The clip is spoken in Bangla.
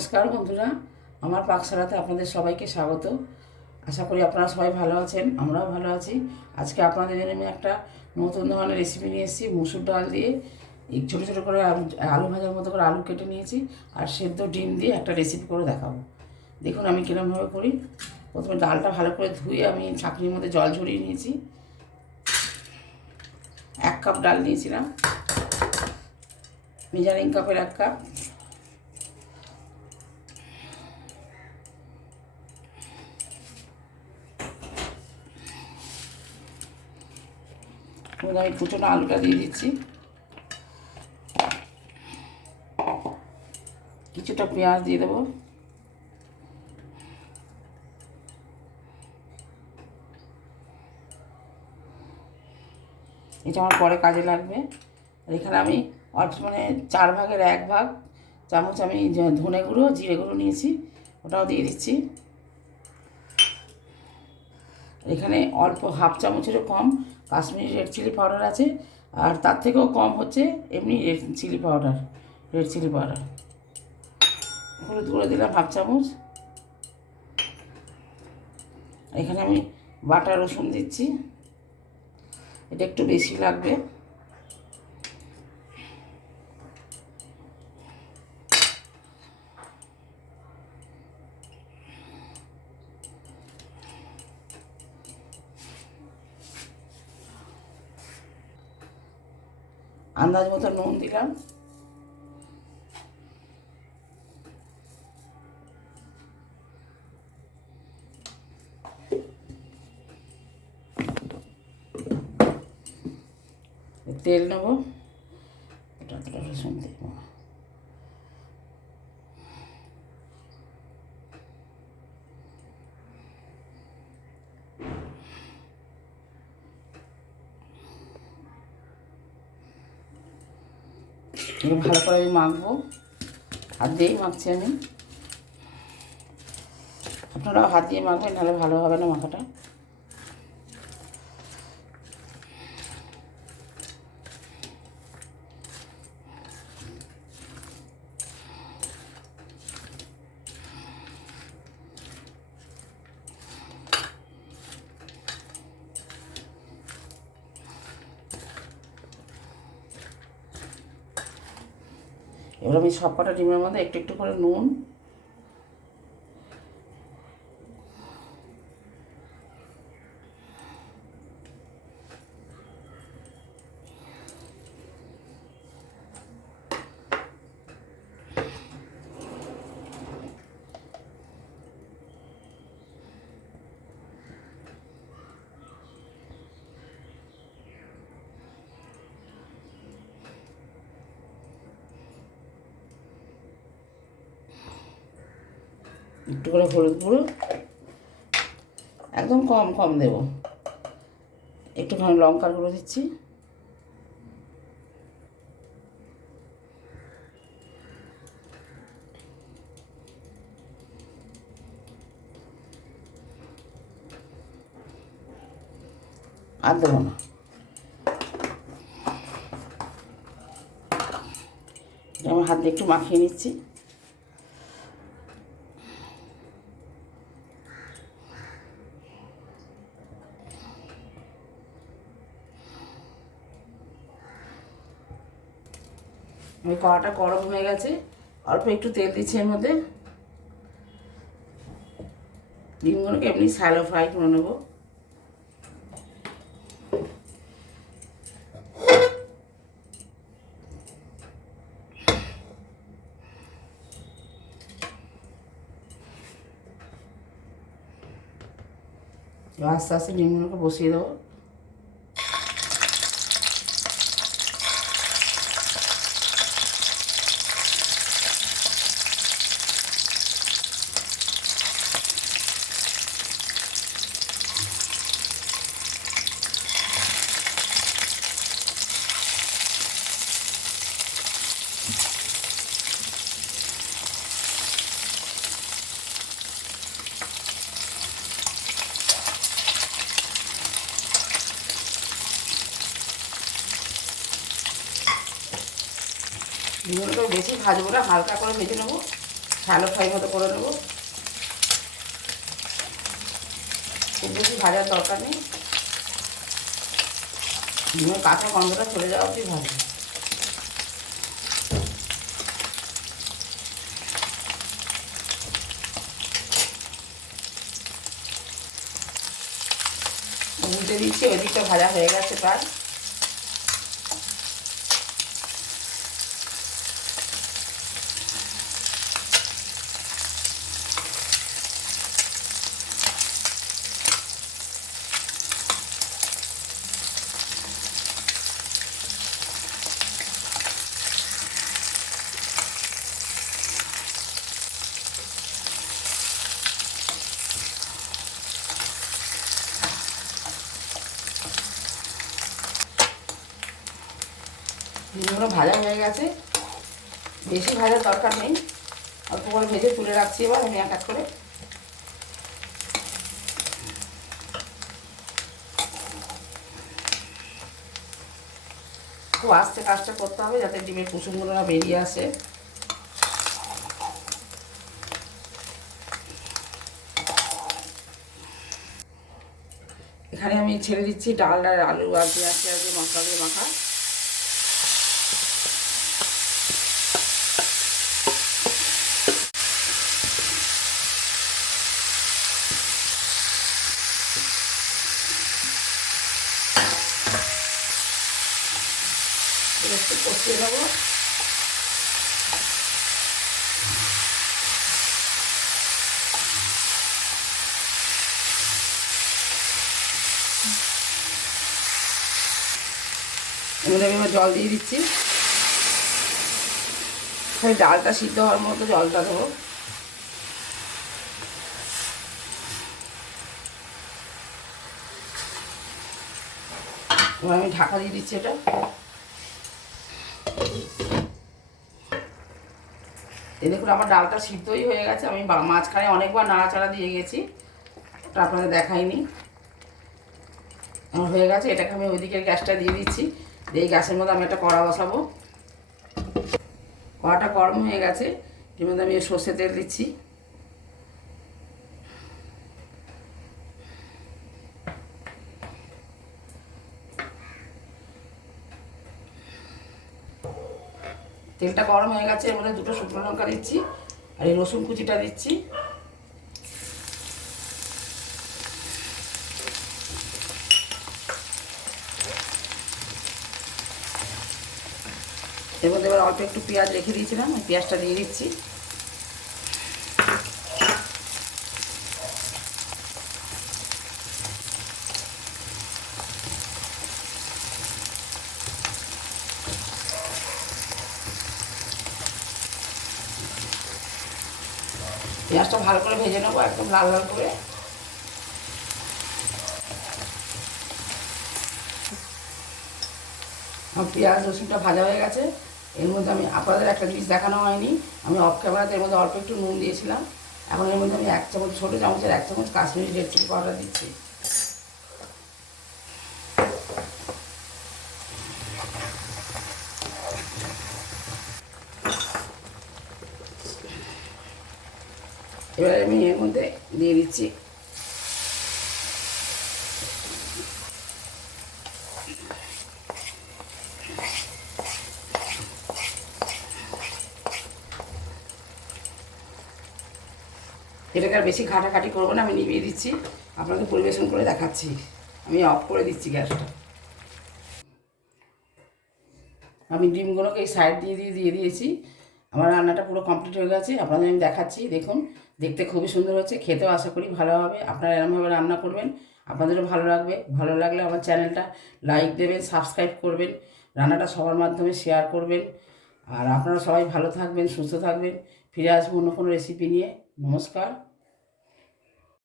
নমস্কার বন্ধুরা, আমার পাকশালাতে আপনাদের সবাইকে স্বাগত। আশা করি আপনারা সবাই ভালো আছেন, আমরাও ভালো আছি। আজকে আপনাদের জন্য আমি একটা নতুন ধরনের রেসিপি নিয়ে এসেছি। মুসুর ডাল দিয়ে এই ছোটো ছোটো করে আলু ভাজার মতো করে আলু কেটে নিয়েছি আর সেদ্ধ ডিম দিয়ে একটা রেসিপি করে দেখাবো। দেখুন আমি কীরকমভাবে করি। প্রথমে ডালটা ভালো করে ধুয়ে আমি ছাঁকনির মধ্যে জল ঝরিয়ে নিয়েছি। 1 কাপ ডাল নিয়েছিলাম, মেজারিং কাপের 1 কাপ। আমি কুচনো আলুটা দিয়ে দিচ্ছি, কিছুটা পেঁয়াজ দিয়ে দেবো, এটা আমার পরে কাজে লাগবে। আর এখানে আমি অল্প 4 ভাগের 1 ভাগ চামচ আমি ধনে গুঁড়ো জিরে গুঁড়ো নিয়েছি, ওটাও দিয়ে দিচ্ছি। এখানে অল্প হাফ চামচেরও কম কাশ্মীরি রেড চিলি পাউডার আছে, আর তার থেকেও কম হচ্ছে এমনি রেড চিলি পাউডার। হলুদ গুঁড়ো দিলাম হাফ চামচ। এখানে আমি বাটা রসুন দিচ্ছি, এটা একটু বেশি লাগবে। আন্দাজ মতো নুন দিলাম, তেল নেব, এতটা রসুন দেব। ভালো করে আমি মাখবো, হাত দিয়েই মাখছি আমি। আপনারাও হাত দিয়ে মাখবেন, নাহলে ভালো হবে না মাখাটা। এবার আমি সব কটা ডিমের মধ্যে একটু একটু করে নুন, একটু করে হলুদ গুঁড়ো, একদম কম কম দেব, একটুখানি লঙ্কার গুঁড়ো দিচ্ছি, আর দেবো না। আমার হাত দিয়ে একটু মাখিয়ে নিচ্ছি। আমি কড়াটা গরম হয়ে গেছে, অল্প একটু তেল দিচ্ছি এর মধ্যে। ডিমগুলোকে এমনি শ্যালো ফ্রাই করে নেব। আস্তে আস্তে ডিমগুলোকে বসিয়ে দেবো। ডিমগুলোকে বেশি ভাজবো না, হালকা করে ভেজে নেবো। শ্যালো ফ্রাই মতো করে নেবো। খুব বেশি ভাজার দরকার নেই, ডিমের কাঁচা গন্ধটা চলে যাওয়া অবধি ভাজবো। উল্টে দিচ্ছি, ওই দিকটা ভাজা হয়ে গেছে প্রায়। ডিমগুলো ভাজা হয়ে গেছে, বেশি ভাজার দরকার নেই, অল্প করে ভেজে তুলে রাখছি। এবার আমি এক এক করে খুব আস্তে কাজটা করতে হবে যাতে ডিমের কুসুমগুলো না বেরিয়ে আসে। এখানে আমি ছেড়ে দিচ্ছি ডাল আর আলু আর পেঁয়াজ দিয়ে মশলা দিয়ে মাখা। একটু কষিয়ে নেবো। এমনি আমি জল দিয়ে দিচ্ছি, খালি ডালটা সিদ্ধ হওয়ার মতো জলটা দেবো। এবার আমি ঢাকা দিয়ে দিচ্ছি এটা। এই দেখুন আমার ডালটা সিদ্ধই হয়ে গেছে। আমি মাঝখানে অনেকবার নাড়াচাড়া দিয়ে গেছি, ওটা আপনাদের দেখাইনি। আমার হয়ে গেছে, এটাকে আমি ওইদিকের গ্যাসটা দিয়ে দিচ্ছি। এই গ্যাসের মধ্যে আমি একটা কড়া বসাবো। কড়াটা গরম হয়ে গেছে, এর মধ্যে আমি সর্ষে তেল দিচ্ছি। তেলটা গরম হয়ে গেছে, এর মধ্যে দুটো শুকনো লঙ্কা দিচ্ছি আর এই রসুন কুচিটা দিচ্ছি। এর মধ্যে এবার অল্প একটু পেঁয়াজ রেখে দিয়েছিলাম, ওই পেঁয়াজটা দিয়ে দিচ্ছি। পেঁয়াজটা ভালো করে ভেজে নেবো, একদম লাল লাল করে। আমার পেঁয়াজ রসুনটা ভাজা হয়ে গেছে। এর মধ্যে আমি আপনাদের একটা জিনিস দেখানো হয়নি, আমি অফ ক্যামেরাতে এর মধ্যে অল্প একটু নুন দিয়েছিলাম। এখন এর মধ্যে আমি 1 চামচ, ছোটো চামচের 1 চামচ কাশ্মীরি রেড চিলি পাউডার দিচ্ছি। এবারে আমি এর মধ্যে দিয়ে দিচ্ছি এটাকে আর বেশি ঘাটাঘাটি করবো না, আমি নিভিয়ে দিচ্ছি, আপনাদের পরিবেশন করে দেখাচ্ছি। আমি অফ করে দিচ্ছি গ্যাসটা। আমি ডিমগুলোকে এই সাইড দিয়ে দিয়েছি। আমার রান্নাটা পুরো কমপ্লিট হয়ে গেছে, আপনাদের আমি দেখাচ্ছি। দেখুন, দেখতে খুবই সুন্দর হচ্ছে, খেতেও আশা করি ভালো হবে। আপনারা এরকমভাবে রান্না করবেন, আপনাদেরও ভালো লাগবে। ভালো লাগলে আমার চ্যানেলটা লাইক দেবেন, সাবস্ক্রাইব করবেন, রান্নাটা সবার মাধ্যমে শেয়ার করবেন। আর আপনারা সবাই ভালো থাকবেন, সুস্থ থাকবেন। ফিরে আসবো অন্য কোনো রেসিপি নিয়ে। নমস্কার।